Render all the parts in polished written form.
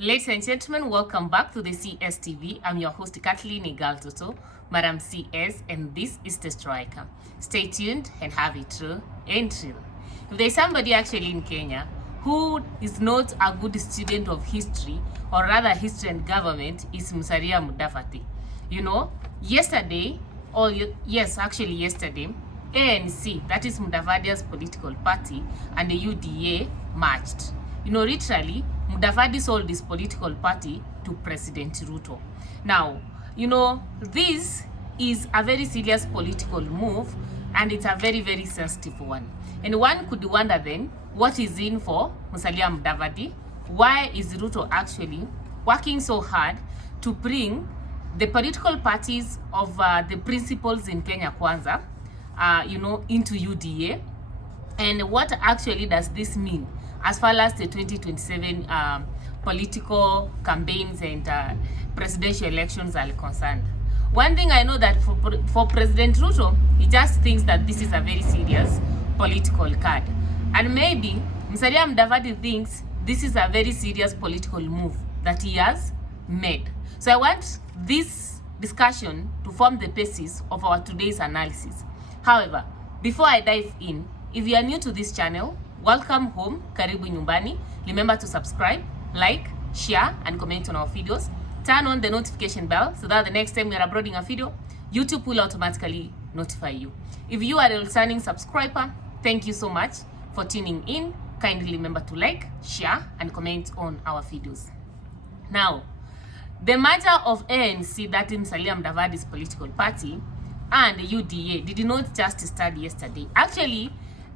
Ladies and gentlemen, welcome back to the CSTV. I'm your host, Kathleen Igaltoto, Madam CS, and this is the Striker. Stay tuned and have it true and true. If there's somebody actually in Kenya who is not a good student of history, or rather history and government, is Musalia Mudavadi. You know, yesterday, yesterday, ANC, that is Mudavadi's political party, and the UDA marched. You know, literally, Mudavadi sold his political party to President Ruto. Now, you know, this is a very serious political move, and it's a very, very sensitive one. And one could wonder then, what is in for Musalia Mudavadi? Why is Ruto actually working so hard to bring the political parties of the principles in Kenya Kwanza, into UDA? And what actually does this mean as far as the 2027 political campaigns and presidential elections are concerned? One thing I know that for President Ruto, he just thinks that this is a very serious political card. And maybe Musalia Mudavadi thinks this is a very serious political move that he has made. So I want this discussion to form the basis of our today's analysis. However, before I dive in, if you are new to this channel, welcome home, karibu nyumbani. Remember to subscribe, like, share, and comment on our videos. Turn on the notification bell so that the next time we are uploading a video, YouTube will automatically notify you. If you are a returning subscriber, thank you so much for tuning in. Kindly remember to like, share, and comment on our videos. Now, the matter of ANC, that is Musalia Mudavadi's political party, and UDA did not just start yesterday. Actually,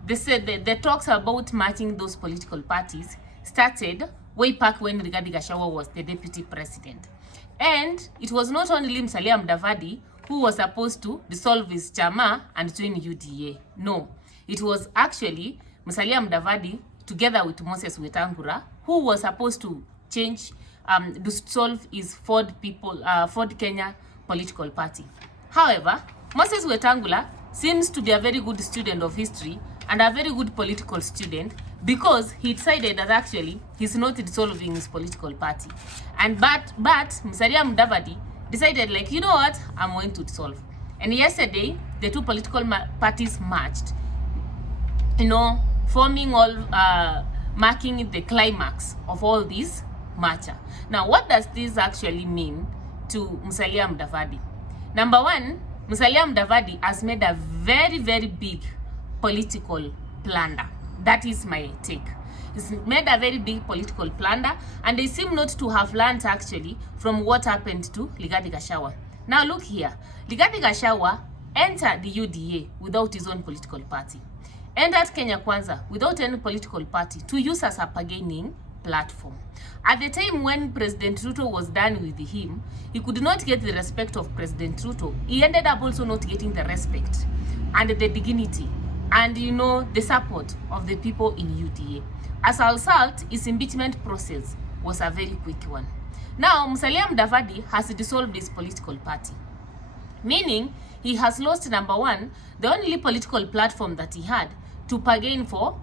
they said that the talks about matching those political parties started way back when Rigathi Gachagua was the deputy president. And it was not only Musalia Mudavadi who was supposed to dissolve his chama and join UDA. No, it was actually Musalia Mudavadi together with Moses Wetangula who was supposed to dissolve his Ford Kenya political party. However, Moses Wetangula seems to be a very good student of history and a very good political student, because he decided that actually he's not dissolving his political party. And but Musalia Mudavadi decided, like, you know what, I'm going to dissolve. And yesterday the two political parties marched, forming all marking the climax of all this march. Now, what does this actually mean to Musalia Mudavadi? Number one, Musalia Mudavadi has made a very, very big political blunder. That is my take. He's made a very big political blunder, and they seem not to have learned actually from what happened to Rigathi Gachagua. Now look here, Rigathi Gachagua entered the UDA without his own political party, entered Kenya Kwanza without any political party to use as a bargaining platform. At the time when President Ruto was done with him, he could not get the respect of President Ruto. He ended up also not getting the respect and the dignity and the support of the people in UDA. As a result, his impeachment process was a very quick one. Now, Musalia Mudavadi has dissolved his political party, meaning he has lost, number one, the only political platform that he had to bargain for,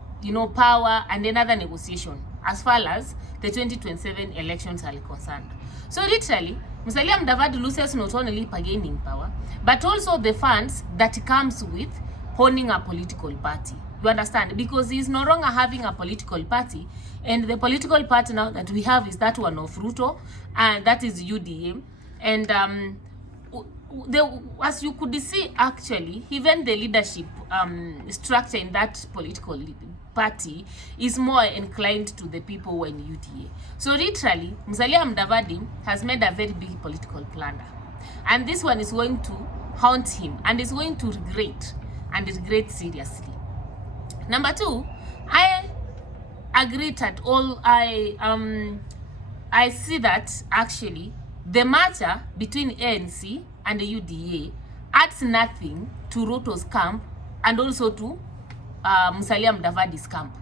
power and another negotiation as far as the 2027 elections are concerned. So literally, Musalia Mudavadi loses not only bargaining power, but also the funds that comes with owning a political party. You understand? Because he is no longer having a political party, and the political party now that we have is that one of Ruto, and that is UDA. And as you could see, actually, even the leadership structure in that political party is more inclined to the people who are in UDA. So literally, Musalia Mudavadi has made a very big political blunder, and this one is going to haunt him, and is going to regret seriously. Number two, I agree at all. I see that actually the matter between ANC and the UDA adds nothing to Ruto's camp and also to Musalia Mudavadi's camp.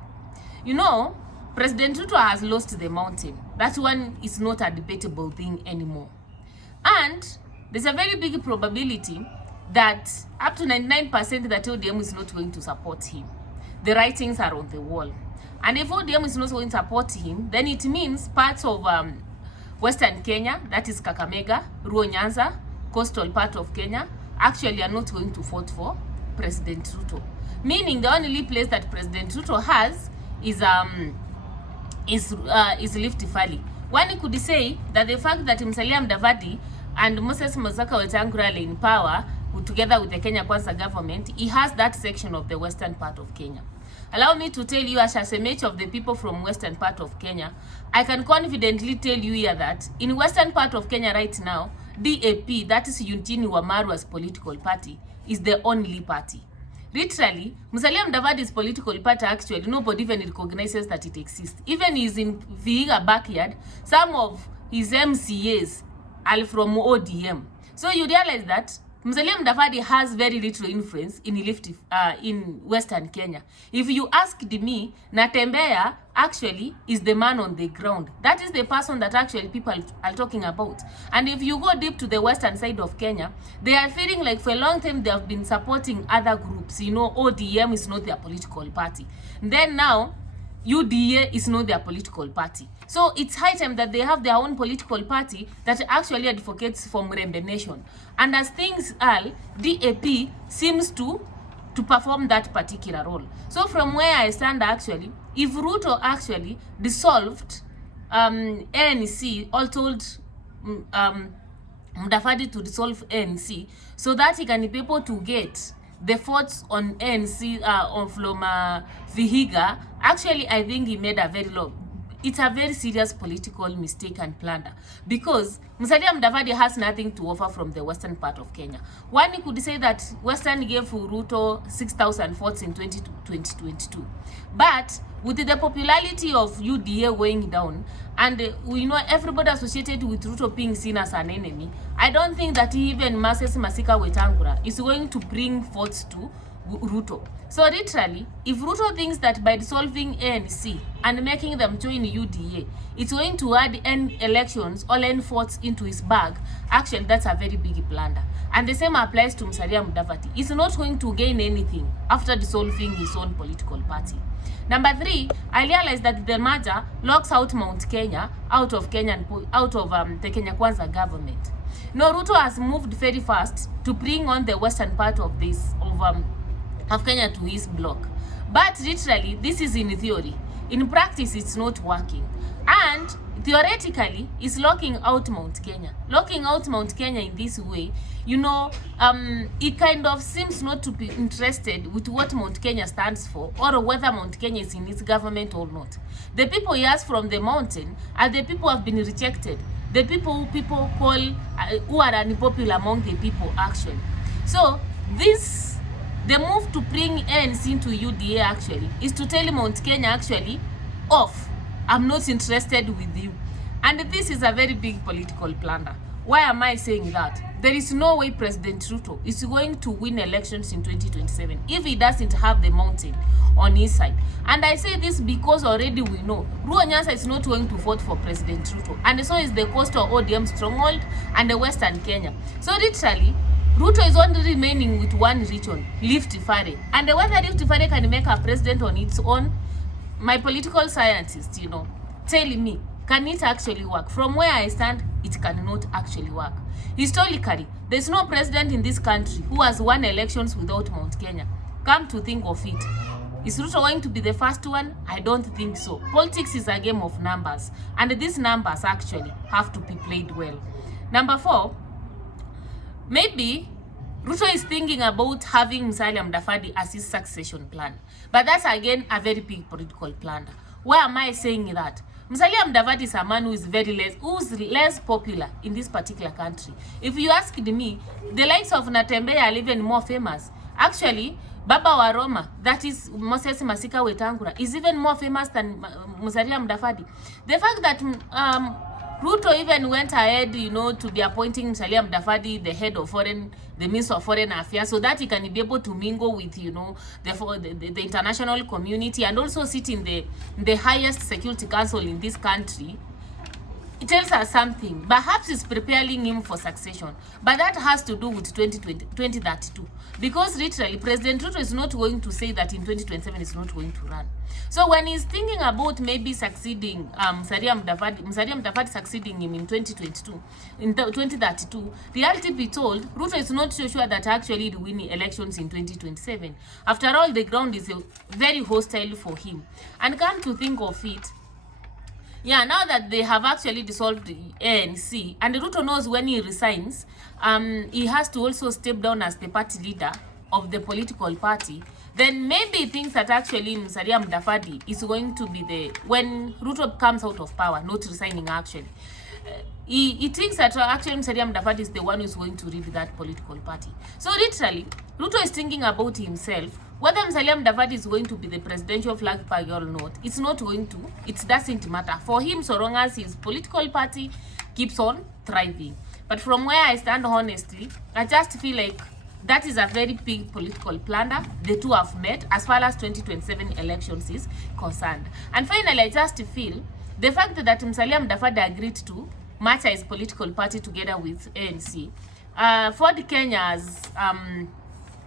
President Ruto has lost the mountain. That one is not a debatable thing anymore. And there's a very big probability that up to 99% that ODM is not going to support him. The writings are on the wall. And if ODM is not going to support him, then it means parts of Western Kenya, that is Kakamega, Luo Nyanza, coastal part of Kenya, actually are not going to vote for President Ruto. Meaning the only place that President Ruto has is Rift Valley. One could say that the fact that Musalia Mudavadi and Moses Masaka Wetangula are in power together with the Kenya Kwanza government, he has that section of the western part of Kenya. Allow me to tell you, as a mate of the people from western part of Kenya, I can confidently tell you here that in western part of Kenya right now, DAP, that is Eugene Wamalwa's political party, is the only party. Literally, Musalia Mudavadi's political party, actually, nobody even recognizes that it exists. Even he's in Vihiga backyard, some of his MCAs are from ODM. So you realize that Musalia Mudavadi has very little influence in Western Kenya. If you asked me, Natembeya actually is the man on the ground. That is the person that actually people are talking about. And if you go deep to the western side of Kenya, they are feeling like for a long time they have been supporting other groups. You know, ODM is not their political party. Then now, UDA is not their political party. So it's high time that they have their own political party that actually advocates for Mrembe Nation. And as things are, DAP seems to perform that particular role. So from where I stand actually, if Ruto actually dissolved ANC, or told Mudavadi to dissolve ANC so that he can be able to get the votes on ANC from Vihiga, actually I think he made a it's a very serious political mistake and blunder, because Musalia Mudavadi has nothing to offer from the western part of Kenya. One could say that Western gave Ruto 6,000 votes in 2022. But with the popularity of UDA going down, and we know everybody associated with Ruto being seen as an enemy, I don't think that even Moses Masika Wetangula is going to bring votes to Ruto. So literally, if Ruto thinks that by dissolving ANC and making them join UDA, it's going to add N elections or N votes into his bag, actually that's a very big blunder. And the same applies to Musalia Mudavadi. He's not going to gain anything after dissolving his own political party. Number 3, I realized that the merger locks out Mount Kenya out of the Kenya Kwanza government. Now Ruto has moved very fast to bring on the western part of Kenya to his block. But literally, this is in theory. In practice, it's not working. And theoretically, it's locking out Mount Kenya. Locking out Mount Kenya in this way, you know, it kind of seems not to be interested with what Mount Kenya stands for, or whether Mount Kenya is in its government or not. The people he has from the mountain are the people who have been rejected. The people who people call, who are unpopular among the people, actually. So, the move to bring ANC into UDA actually is to tell Mount Kenya actually off. I'm not interested with you. And this is a very big political blunder. Why am I saying that? There is no way President Ruto is going to win elections in 2027 if he doesn't have the mountain on his side. And I say this because already we know Luo Nyanza is not going to vote for President Ruto. And so is the coastal ODM stronghold and the Western Kenya. So literally, Ruto is only remaining with one region, Rift Valley. And whether Rift Valley can make a president on its own, my political scientists, you know, telling me, can it actually work? From where I stand, it cannot actually work. Historically, there's no president in this country who has won elections without Mount Kenya. Come to think of it, is Ruto going to be the first one? I don't think so. Politics is a game of numbers, and these numbers actually have to be played well. Number 4, maybe Ruto is thinking about having Musalia Mudavadi as his succession plan. But that's again a very big political blunder. Why am I saying that? Musalia Mudavadi is a man who is less popular in this particular country. If you asked me, the likes of Natembeya are even more famous. Actually, Baba wa Roma, that is Moses Masika Wetangula, is even more famous than Musalia Mudavadi. The fact that Ruto even went ahead, you know, to be appointing Musalia Mudavadi the head of the Minister of Foreign Affairs, so that he can be able to mingle with, you know, the international community and also sit in the highest security council in this country. it tells us something. Perhaps it's preparing him for succession, but that has to do with 2032. Because literally, President Ruto is not going to say that in 2027 he's not going to run. So when he's thinking about maybe succeeding Musalia Mudavadi succeeding him in 2022, in 2032, reality be told, Ruto is not so sure that actually he'll win elections in 2027. After all, the ground is very hostile for him. And come to think of it, yeah, now that they have actually dissolved the ANC, and Ruto knows when he resigns, he has to also step down as the party leader of the political party, then maybe thinks that actually Musalia Mudavadi is going to be the, when Ruto comes out of power, not resigning actually. He thinks that actually Musalia Mudavadi is the one who is going to lead that political party. So literally, Ruto is thinking about himself. Whether Musalia Mudavadi is going to be the presidential flag bearer or not, it's not going to, it doesn't matter for him so long as his political party keeps on thriving. But from where I stand, honestly, I just feel like that is a very big political blunder the two have met as far as 2027 elections is concerned. And finally, I just feel the fact that Musalia Mudavadi agreed to match his political party together with ANC for the Kenya's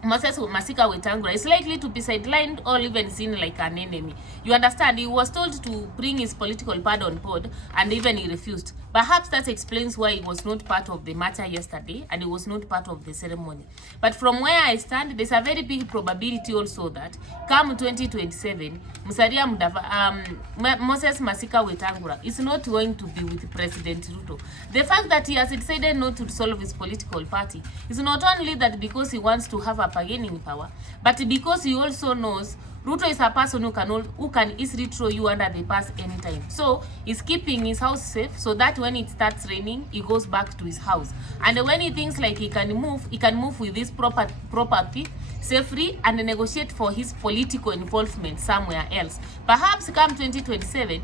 Moses Masika Wetangula is likely to be sidelined or even seen like an enemy. You understand, he was told to bring his political party on board and even he refused. Perhaps that explains why he was not part of the matter yesterday and he was not part of the ceremony. But from where I stand, there's a very big probability also that come 2027, Musalia Mudavadi, Moses Masika Wetangula is not going to be with President Ruto. The fact that he has decided not to dissolve his political party is not only that because he wants to have a bargaining power, but because he also knows Ruto is a person who can easily throw you under the bus anytime. So he's keeping his house safe so that when it starts raining, he goes back to his house. And when he thinks like he can move with this property safely and negotiate for his political involvement somewhere else. Perhaps come 2027,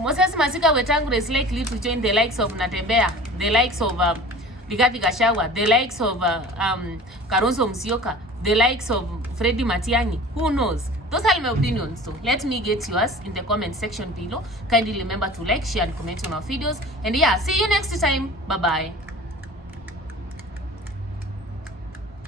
Moses Masika Wetangula is likely to join the likes of Natembea, the likes of Rigathi Gachagua, the likes of Kalonzo Musyoka, the likes of Freddy Matiang'i. Who knows? Those are my opinions. So let me get yours in the comment section below. Kindly remember to like, share, and comment on our videos. And yeah, see you next time. Bye bye.